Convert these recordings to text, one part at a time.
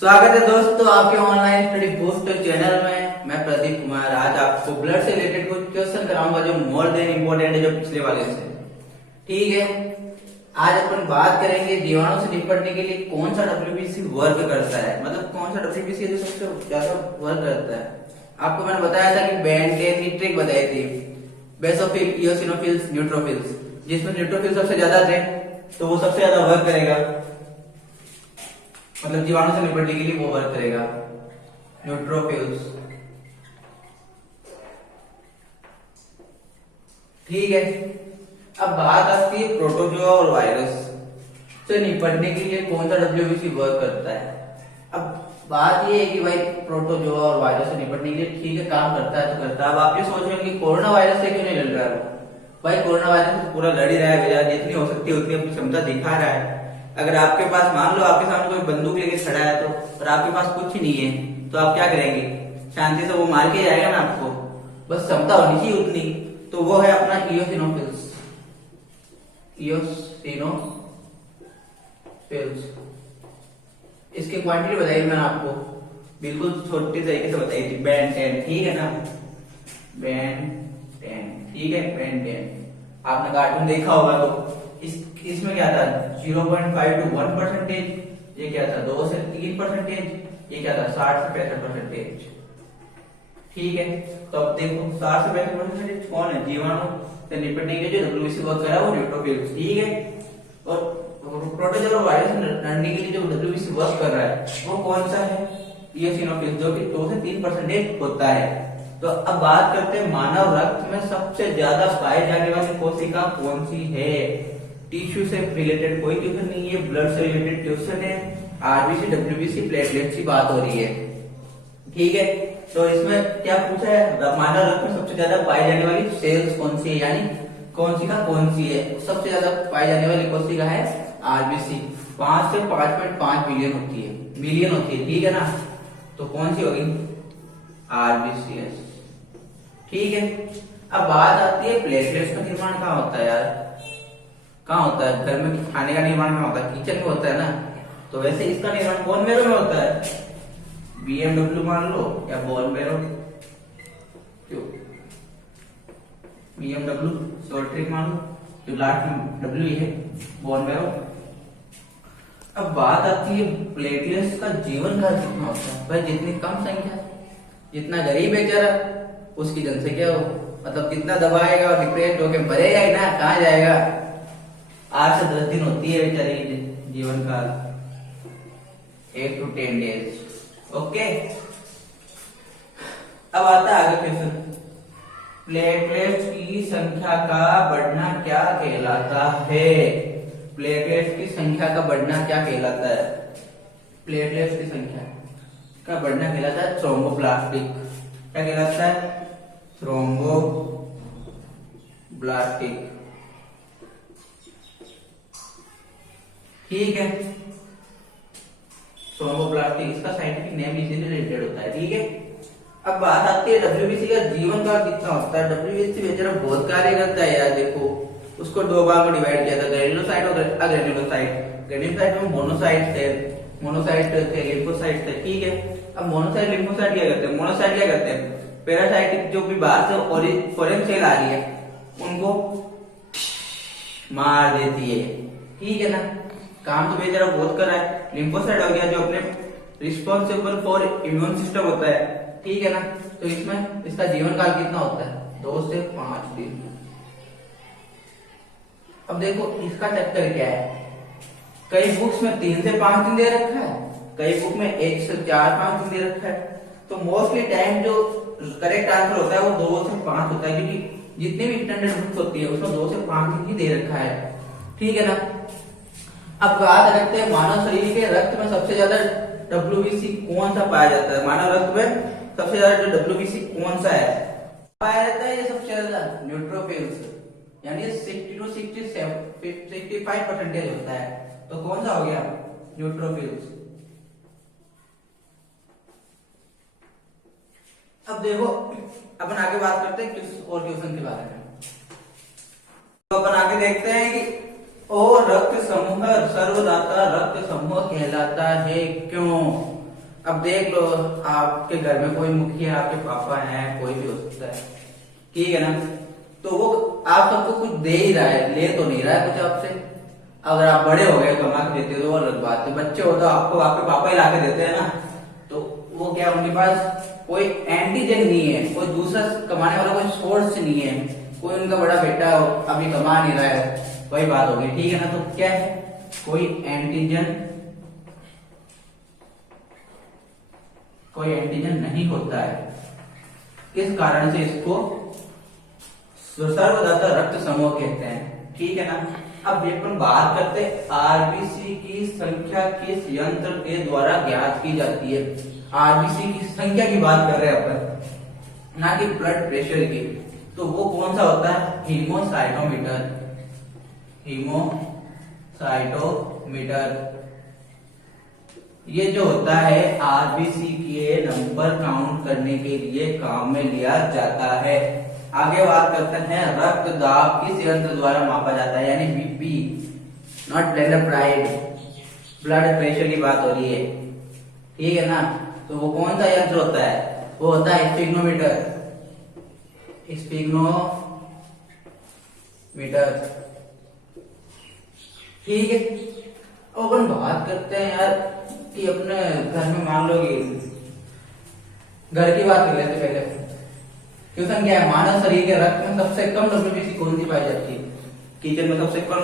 स्वागत है दोस्तों आपके ऑनलाइन स्टडी बूस्टर चैनल में। मैं प्रदीप कुमार आज आपको ब्लड से रिलेटेड कुछ क्वेश्चन कराऊंगा जो मोर देन इम्पोर्टेंट है, जो पिछले वाले से। ठीक है, आज अपन बात करेंगे जीवाणु से निपटने के लिए कौन सा डब्ल्यूबीसी वर्क करता है, मतलब कौन सा डब्ल्यूबीसी जो सबसे ज्यादा वर्क करता है। आपको मैंने बताया था कि बेंटेन की ट्रिक बताई थी, बेसोफिल, इओसिनोफिल्स, न्यूट्रोफिल्स, जिसमें न्यूट्रोफिल सबसे ज्यादा थे तो वो सबसे ज्यादा वर्क करेगा, मतलब जीवाणु से निपटने के लिए वो वर्क करेगा, न्यूट्रोफिल्स। ठीक है, अब बात आती है प्रोटोजोआ और वायरस से निपटने के लिए कौन सा डब्ल्यूबीसी वर्क करता है। अब बात ये है कि भाई प्रोटोजोआ और वायरस से निपटने के लिए ठीक है काम करता है तो करता है। अब आप ये सोच रहे हैं कि कोरोना वायरस से क्यों नहीं लड़ रहा है। भाई कोरोना वायरस तो पूरा लड़ ही रहा है, जितनी हो सकती है उतनी अपनी क्षमता दिखा रहा है। अगर आपके पास मान लो आपके सामने कोई बंदूक लेके खड़ा है तो, और आपके पास कुछ ही नहीं है तो आप क्या करेंगे, शांति से वो मार के जाएगा ना आपको, बस क्षमता होनी चाहिए उतनी। तो वो है अपना इओसिनोफिल्स, इसकी क्वांटिटी बताई मैंने आपको, बिल्कुल छोटी तरीके से बताई थी, बेंटेन। ठीक है ना, बेंटेन। ठीक है, बेंटेन आपने कार्टून देखा होगा तो इसमें क्या था 0.5 to 1%, ये क्या था 2 से 3%, ये क्या था 60 से 65%। ठीक है, तो अब देखो 60 से 65% कौन है, जीवाणु से निपटने के लिए जो डब्ल्यूबीसी वर्क कर रहा है वो न्यूट्रोफिल्स। ठीक है, और प्रोटोजोआ और वायरस से लड़ने के लिए जो डब्ल्यूबीसी वर्क कर रहा है वो कौन सा है, इओसिनोफिल्स, जो कि 2 से 3% होता है। तो अब बात करते हैं मानव रक्त में सबसे ज्यादा पाए जाने वाली कोशिका कौन सी है। टिश्यू से रिलेटेड कोई क्वेश्चन नहीं है, ब्लड से रिलेटेड क्वेश्चन है, आरबीसी, डब्ल्यूबीसी, प्लेटलेट्स की बात हो रही है। ठीक है, तो इसमें क्या पूछा है, मानव रक्त में सबसे ज्यादा पाई जाने वाली सेल्स कौन सी है, यानी कोशिका कौन सी है। सबसे ज्यादा पाई जाने वाली कोशिका है आरबीसी, 5 से 5.5 बिलियन होती है, मिलियन होती है। ठीक है ना, तो कौन सी होगी, आरबीसीएस। ठीक है, अब बात आती है प्लेटलेट्स का निर्माण कहाँ होता है यार, कहाँ होता है, घर में खाने का निर्माण कहाँ होता है, किचन में होता है ना। तो वैसे इसका निर्माण बोन मैरो में होता है, बीएमडब्ल्यू मान लो या बोन मैरो, क्यों बीएमडब्ल्यू शॉर्ट ट्रिक मान लो, जो लास्ट में डब्ल्यू है, बोन मैरो। अब बात आती है प्लेटलेट्स का जीवन काल कितना होता है। भाई जितनी कम संख्या, जितना गरीब बेचारा उसकी जनसंख्या हो, मतलब जितना दबाएगा और डिप्रेस होकर मरेगा ही ना, कहाँ जाएगा। 8 से 10 दिन होती है बेचारे की जीवन काल, 8 to 10 days। ओके, अब आता है आगे क्वेश्चन, प्लेटलेट्स की संख्या का बढ़ना क्या कहलाता है। प्लेटलेट्स की संख्या का बढ़ना क्या कहलाता है, प्लेटलेट्स की संख्या का बढ़ना कहलाता है थ्रोम्बोप्लास्टिक। क्या कहलाता है, थ्रोम्बोप्लास्टिक। ठीक है, थ्रोम्बोप्लास्टिक इसका साइंटिफिक नेम इसी से रिलेटेड होता है। ठीक है, अब बात आती है डब्ल्यूबीसी का जीवन काल कितना होता है। डब्ल्यूबीसी बेचारा बहुत कार्य करता है यार, देखो उसको 2 भाग में डिवाइड किया था, ग्रेन्युलोसाइट और अग्रेन्युलोसाइट। ग्रेन्युलोसाइट में मोनोसाइट थे, लिम्फोसाइट थे। ठीक है, अब मोनोसाइट लिम्फोसाइट क्या करते हैं, मोनोसाइट क्या करते हैं, पैरासाइटिक जो भी बाहर से फॉरेन सेल आ रही है उनको मार देती है। ठीक है ना, काम तो बेचारा बहुत कर रहा है। लिम्फोसाइट हो गया जो अपने रिस्पॉन्सिबल फॉर इम्यून सिस्टम होता है। ठीक है ना, तो इसमें इसका जीवन काल कितना होता है, 2 से 5 दिन। अब देखो इसका चक्कर क्या है, कई बुक्स में 3 से 5 दिन दे रखा है, कई बुक में 1 से 4-5 दिन दे रखा है। तो मोस्टली टाइम जो करेक्ट आंसर होता है वो 2 से 5 होता है, क्योंकि जितनी भी स्टैंडर्ड बुक्स होती है उसमें 2 से 5 दिन ही दे रखा है। ठीक है ना, अब बात करते हैं मानव शरीर के रक्त में सबसे ज्यादा डब्ल्यूबीसी कौन सा पाया जाता है। मानव रक्त में सबसे ज्यादा जो डब्ल्यूबीसी कौन सा है पाया जाता है, ये सबसे ज्यादा न्यूट्रोफिल्स, यानी 60 to 65% होता है। तो कौन सा हो गया, न्यूट्रोफिल्स। अब देखो अपन आगे बात करते हैं किस और क्वेश्चन के बारे में। तो अपन आगे देखते हैं कि और रक्त समूह सर्वदाता रक्त समूह कहलाता है क्यों। अब देख लो, आपके घर में कोई मुखिया, आपके पापा हैं, कोई भी हो सकता है, ठीक है ना, तो वो आप सबको कुछ दे ही रहा है, ले तो नहीं रहा है कुछ आपसे। अगर आप बड़े हो गए कमा के देते हो तो अलग बात है, बच्चे हो तो आपको आपके पापा ही ला के देते हैं ना। तो वो क्या, उनके पास कोई एंटीजन नहीं है, कोई दूसरा कमाने वाला कोई सोर्स नहीं है, कोई उनका बड़ा बेटा अभी कमा नहीं रहा है, वही बात होगी, ठीक है ना। तो क्या है, कोई एंटीजन नहीं होता है, इस कारण से इसको सर्वदाता रक्त समूह कहते हैं, ठीक है ना। अब ये अपन बात करते हैं आरबीसी की संख्या किस यंत्र के द्वारा ज्ञात की जाती है। आरबीसी की संख्या की बात कर रहे हैं अपन, ना कि ब्लड प्रेशर की। तो वो कौन सा होता है, हीमोसाइटोमीटर। ये जो होता है आरबीसी के नंबर काउंट करने के लिए काम में लिया जाता है। आगे बात करते हैं रक्त दाब किस यंत्र द्वारा मापा जाता है, यानी BP, not blood pride, blood pressure की बात हो रही है, ठीक है ना। तो वो कौन सा यंत्र होता है, वो होता है स्पिग्नोमीटर। ठीक है। अब अपन बात करते हैं यार कि अपने घर में मान लो कि घर की बात कर लेते पहले। क्वेश्चन क्या है, मानव शरीर के रक्त में सबसे कम डब्ल्यूबीसी कौन सी पाई जाती है, किचन में सबसे कम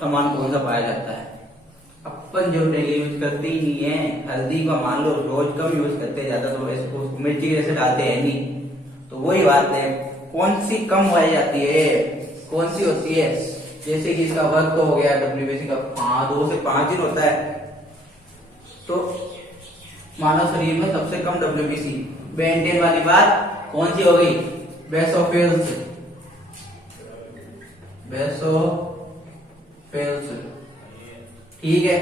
सामान कौन सा पाया जाता है। अपन जो डेली यूज करते ही नहीं है, हल्दी का मान लो रोज कम यूज करते हैं, ज्यादा तो इसको मिर्ची जैसे डालते हैं नहीं, तो वही बात है, कौन सी कम पाई जाती है, कौन सी होती है। जैसे कि इसका वर्क तो हो गया डब्ल्यूबीसी का 2 से 5 दिन होता है, तो मानव शरीर में सबसे कम डब्ल्यूबीसी बेंटेन वाली बात कौन सी हो गई, बेसोफिल्स। ठीक है।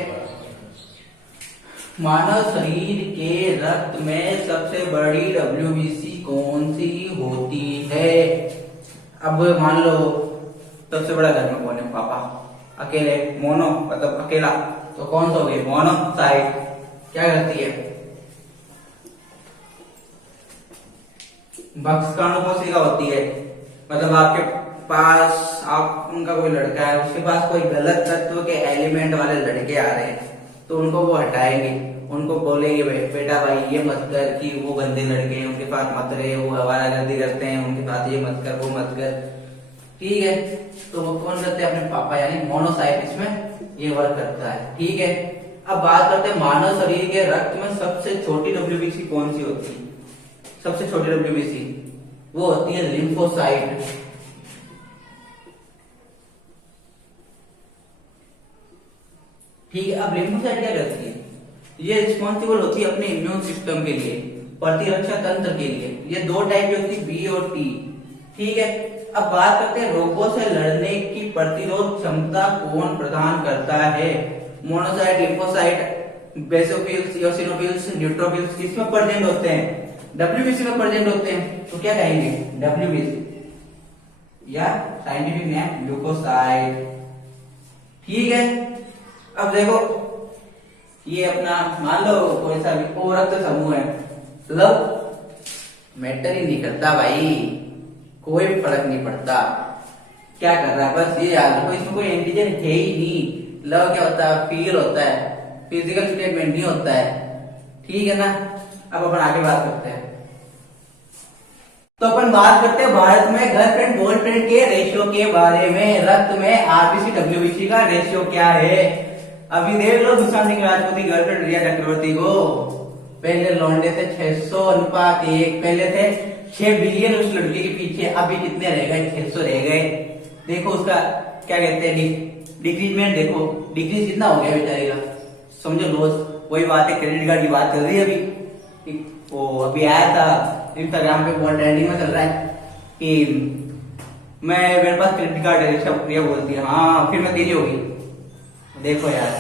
मानव शरीर के रक्त में सबसे बड़ी डब्ल्यूबीसी कौन सी होती है। अब मान लो सबसे बड़ा घर में कौन है, पापा अकेले, मोनो मतलब अकेला, तो कौन सा हो गई, मोनोसाइट। क्या करती है, बक्सकाणु कोशिका होती है। मतलब आपके पास आप उनका कोई लड़का है, उसके पास कोई गलत तत्व के एलिमेंट वाले लड़के आ रहे हैं, तो उनको वो हटाएंगे, उनको बोलेंगे बेटा भाई ये मत कर, कि वो गंदे लड़के हैं उनके पास मत रहे, वो आवारागर्दी करते हैं, उनके पास ये मत कर, वो मत कर, ठीक है। तो वो कौन करते हैं, अपने पापा, यानी मोनोसाइट इसमें ये वर्क करता है, ठीक है। अब बात करते हैं मानव शरीर के रक्त में सबसे छोटी डब्ल्यूबीसी कौन सी होती है। सबसे छोटी डब्ल्यूबीसी वो होती है लिम्फोसाइट। ठीक है। अब लिम्फोसाइट क्या करती है, ये रिस्पॉन्सिबल होती है अपने इम्यून सिस्टम के लिए, प्रतिरक्षा तंत्र के लिए। ये 2 टाइप की होती है, बी और टी, ठीक है। अब बात करते हैं रोगों से लड़ने की प्रतिरोध क्षमता कौन प्रदान करता है। Monocyte, lymphocyte, basophils, eosinophils, neutrophils किसमें प्रेजेंट होते हैं, डब्ल्यूबीसी में प्रेजेंट होते हैं। तो क्या कहेंगे, डब्ल्यूबीसी या साइंटिफिक नेम ल्यूकोसाइट, ठीक है। अब देखो ये अपना मान लो कोई सा भी रक्त समूह है, मतलब मैटर ही नहीं करता भाई, कोई भी फर्क नहीं पड़ता क्या कर रहा है, बस ये याद रखो इसमें कोई एंटीजन है ही नहीं। लव क्या होता है, फील होता है, फिजिकल स्टेटमेंट नहीं होता है, ठीक है ना। अब अपन आगे बात करते हैं। तो अपन बात करते हैं भारत में गर्लफ्रेंड बॉयफ्रेंड के रेशियो के बारे में। रक्त में आरबीसी डब्ल्यूबीसी का रेशियो क्या है। अभी देख लो सुशांत सिंह राजपूत की गर्लफ्रेंड रिया चक्रवर्ती को, पहले लौंडे थे 600:1, पहले थे 6 बिलियन उस लड़की के पीछे, अभी कितने रह गए, 600 रह गए। देखो उसका क्या कहते हैं डिक्रीजमेंट, देखो डिक्रीज कितना हो गया बेचारे का, समझो लॉस। वही बात है, क्रेडिट कार्ड की बात चल रही है अभी, वो अभी आया था इंस्टाग्राम पे, बहुत ट्रेंडिंग में चल रहा है कि मेरे पास क्रेडिट कार्ड है, प्रिया बोलती है, हाँ फिर मैं तेरी होगी। देखो यार,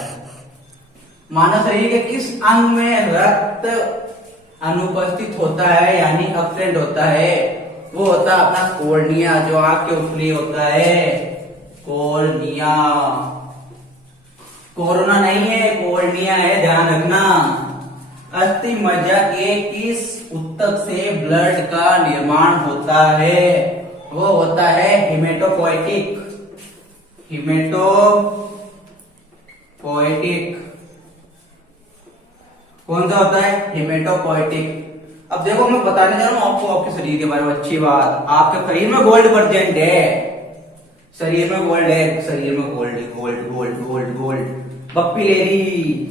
मानव शरीर के किस अंग में रक्त अनुपस्थित होता है, यानी एब्सेंट होता है, वो होता है अपना कॉर्निया, जो आंख के ऊपरी होता है, कॉर्निया। कोरोना नहीं है, कॉर्निया है, ध्यान रखना, अस्थि मज्जा के किस ऊतक से ब्लड का निर्माण होता है? वो होता है हिमेटोपोएटिक। हिमेटोपोएटिक कौन सा होता है? हिमेटोपोएटिक। अब देखो मैं बताने जा रहा हूं आपको आपके शरीर के बारे में अच्छी बात। आपके शरीर में गोल्ड प्रेजेंट है, शरीर में गोल्ड है, शरीर में gold gold gold gold gold Bappi ले ली।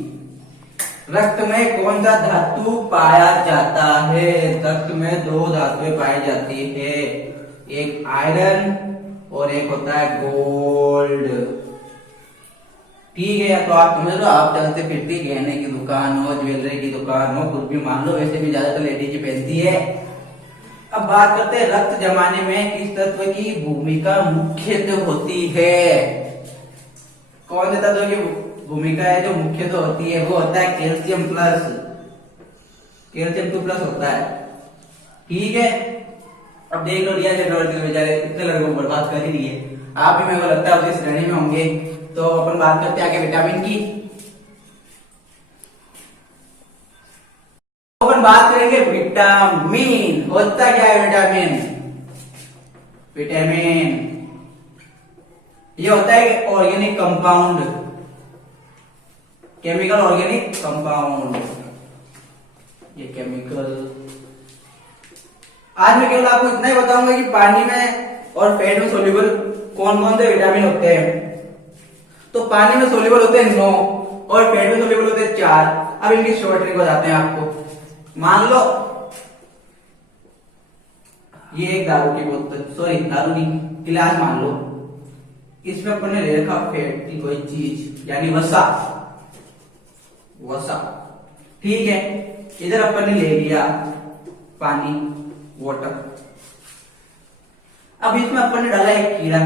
रक्त में कौन सा धातु पाया जाता है? रक्त में दो धातुएं पाई जाती है, एक आयरन और एक होता है गोल्ड। ठीक है, तो आप समझ लो, आप चलते फिरते गहने की दुकान हो, ज्वेलरी की दुकान हो, कुछ भी मान लो, वैसे भी ज्यादातर लेडीज पहनती है। अब बात करते हैं रक्त जमाने में किस तत्व की भूमिका मुख्यतः होती है? कौन सा तत्व की भूमिका है जो मुख्य तो होती है? वो होता है कैल्शियम प्लस, कैल्शियम 2 प्लस होता है। ठीक है, अब देख लो रिया चक्रवर्ती बेचारे कितने लड़कों को बर्बाद कर ही रही है। आप भी मेरे को लगता है उसी श्रेणी में होंगे। तो अपन बात करते हैं आगे विटामिन की। अपन बात करेंगे विटामिन। होता क्या है विटामिन? विटामिन ये होता है organic compound, chemical organic compound. ये केमिकल, आज मैं केवल आपको इतना ही बताऊंगा कि पानी में और फैट में सोल्यूबल कौन कौन से विटामिन होते हैं। तो पानी में सोल्यूबल होते हैं 9 और फैट में सोल्यूबल होते हैं 4। अब इनकी शॉर्ट ट्रिक बताते हैं आपको। मान लो ये एक दारू की बोतल, सॉरी दारू नहीं, गिलास मान लो, इसमें अपन ने ले रखा फैट की कोई चीज, यानी वसा। वसा ठीक है, इधर अपन ने ले लिया पानी, वाटर। अब इसमें अपन ने डाला एक कीड़ा।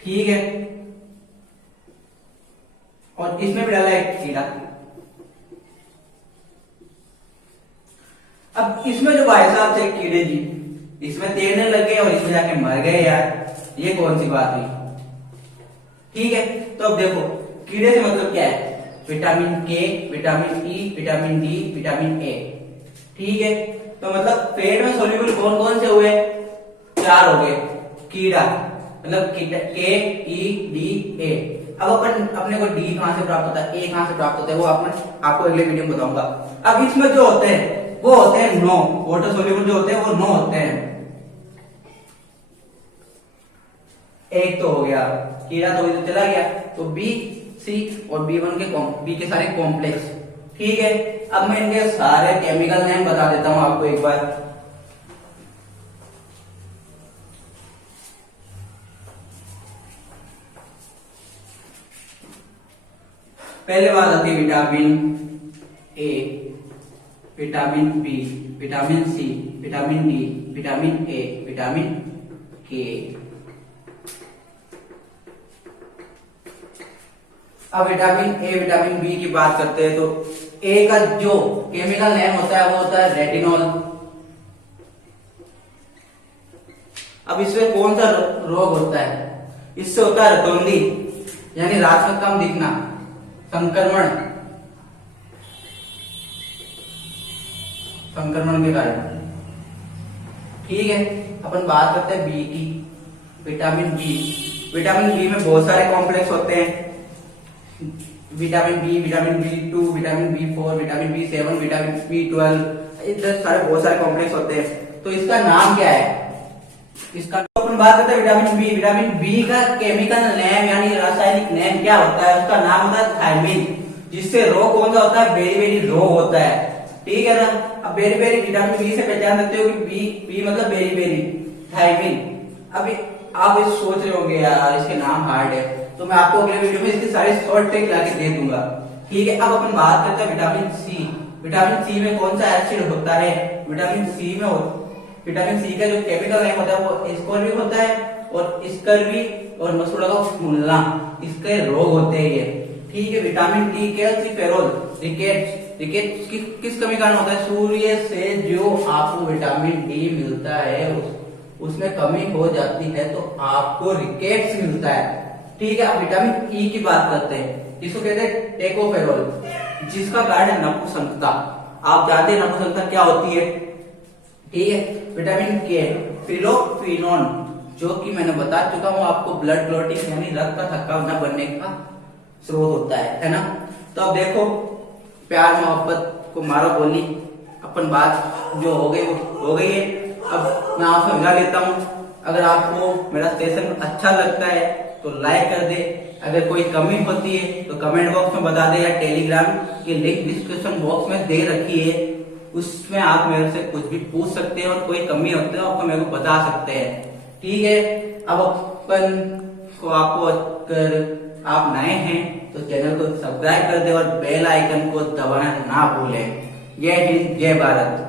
ठीक है, और इसमें भी डाला एक कीड़ा। अब इसमें जो भाई साहब थे कीड़े जी, इसमें तैरने लगे और इसमें जाके मर गए यार, ये कौन सी बात हुई? ठीक है, तो अब देखो कीड़े से मतलब क्या है? विटामिन के, vitamin E, vitamin D, vitamin ए। ठीक है, तो मतलब पेट में सोल्यूबल कौन कौन से हुए? 4 हो गए। कीड़ा मतलब के, ई, डी, ए। अब अपन अपने को डी कहां से प्राप्त होता है, ए कहां से प्राप्त होता है, वो आपको अगले वीडियो में बताऊंगा। अब इसमें जो होते हैं वो होते हैं 9, वाटर सोल्यूबल जो होते हैं वो 9 होते हैं। एक तो हो गया कीड़ा, तो इधर चला गया, तो बी, सी और B1 के बी के सारे कॉम्प्लेक्स। ठीक है, अब मैं इनके सारे केमिकल नेम बता देता हूं आपको एक बार। पहले बात आती है vitamin A, vitamin B, vitamin C, vitamin D, vitamin A, vitamin K. अब विटामिन ए, विटामिन बी की बात करते हैं, तो ए का जो केमिकल नेम होता है वो होता है रेटिनॉल। अब इसमें कौन सा रोग होता है? इससे होता है रतौंधी, यानी रात में कम दिखना, संक्रमण, संक्रमण के कारण। ठीक है, अपन बात करते हैं बी की, विटामिन बी। विटामिन बी में बहुत सारे कॉम्प्लेक्स होते हैं, vitamin B, vitamin B2, vitamin B4, vitamin B7, vitamin B12, इतने सारे बहुत सारे कॉम्प्लेक्स होते हैं। तो इसका नाम क्या है? इसका तो अपन बात करते हैं विटामिन बी। विटामिन बी का केमिकल नेम यानी रासायनिक नेम क्या होता है? उसका नाम होता है थायमिन, जिससे रो कौन सा होता है? बेरी बेरी रो होता है। ठीक है ना? अब बेरी बेरी विटामिन बी से पहचान सकते हो कि बी मतलब बेरी बेरी, थायमिन। अभी आप इस सोच रहे होंगे यार इसके नाम हार्ड है, तो मैं आपको अगले वीडियो में इसकी सारी शॉर्ट ट्रिक लाके दे दूंगा। ठीक है, अब अपन बात करते हैं विटामिन सी। विटामिन सी में कौन सा एसिड होता है? विटामिन सी में विटामिन सी का जो केमिकल नेम होता है वो एस्कॉर्बिक होता है, और स्कर्वी और मसूड़ा का फूलना, इसके रोग होते हैं ये। ठीक है, vitamin D calciferol, rickets. Rickets किस कमी कारण होता है? सूर्य से जो आपको विटामिन डी मिलता है उसमें कमी हो जाती है तो आपको रिकेट्स मिलता है। ठीक है, अब विटामिन ई की बात करते हैं, इसको कहते हैं टेकोफेरॉल। जिसका कारण है नपुंसकता। आप जानते हैं नपुंसकता क्या होती है, ठीक है। विटामिन के, फिलोक्विनोन, जो कि मैंने बता चुका हूं आपको, ब्लड क्लॉटिंग यानी रक्त का थक्का न बनने का स्रोत होता है ना। तो अब देखो, प्यार मोहब्बत को मारो गोली, अपन बात जो हो गई वो हो गई है। अब मैं आपसे विदा लेता हूं। अगर आपको मेरा सेशन अच्छा लगता है तो लाइक कर दे, अगर कोई कमी होती है तो कमेंट बॉक्स में बता दे, या टेलीग्राम की लिंक डिस्क्रिप्शन बॉक्स में दे रखी है, उसमें आप मेरे से कुछ भी पूछ सकते हैं, और कोई कमी होती है आपको मेरे को बता सकते हैं, ठीक है। अब अपन को आपको, अगर आप नए हैं तो चैनल को सब्सक्राइब कर दे और बेल आइकन को दबाना ना भूलें। जय हिंद, जय भारत।